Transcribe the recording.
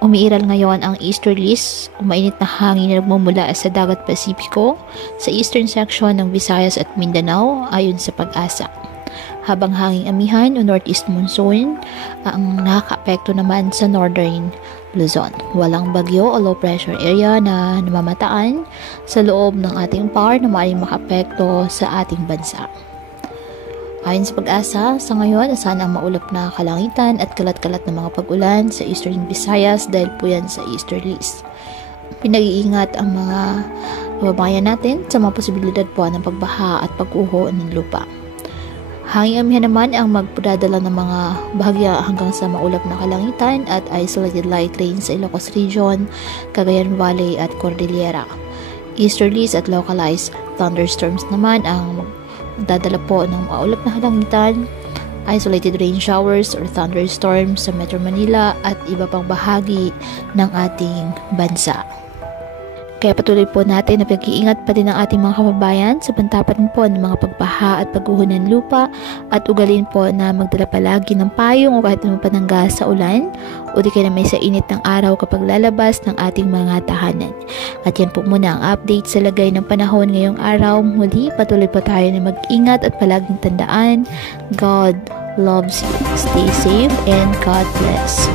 Umiiral ngayon ang easterlies, umainit na hangin na nagmumula sa dagat Pasipiko sa eastern section ng Visayas at Mindanao ayon sa Pag-asa. Habang hanging amihan o northeast monsoon ang nakaka-apekto naman sa northern Luzon. Walang bagyo o low pressure area na namamataan sa loob ng ating PAR na maaaring maka-apekto sa ating bansa. Ayon sa Pag-asa, sa ngayon, asahan ang maulap na kalangitan at kalat-kalat na mga pag-ulan sa Eastern Visayas dahil po yan sa easterlies. Pinag-iingat ang mga kababayan natin sa mga posibilidad po ng pagbaha at pag-uho ng lupa. Hanging amihan naman ang magpadadala ng mga bahagya hanggang sa maulap na kalangitan at isolated light rain sa Ilocos Region, Cagayan Valley at Cordillera. Easterlies at localized thunderstorms naman ang dadala po ng maulap na kalangitan, isolated rain showers or thunderstorms sa Metro Manila at iba pang bahagi ng ating bansa. Kaya patuloy po natin na pag-iingat pa din ang ating mga kababayan sa pantapan po ng mga pagbaha at pagguho ng lupa at ugalin po na magdala palagi ng payong o kahit naman panangga sa ulan o di kaya na may sa init ng araw kapag lalabas ng ating mga tahanan. At yan po muna ang update sa lagay ng panahon ngayong araw. Muli patuloy po tayo na mag-ingat at palaging tandaan, God loves you. Stay safe and God bless.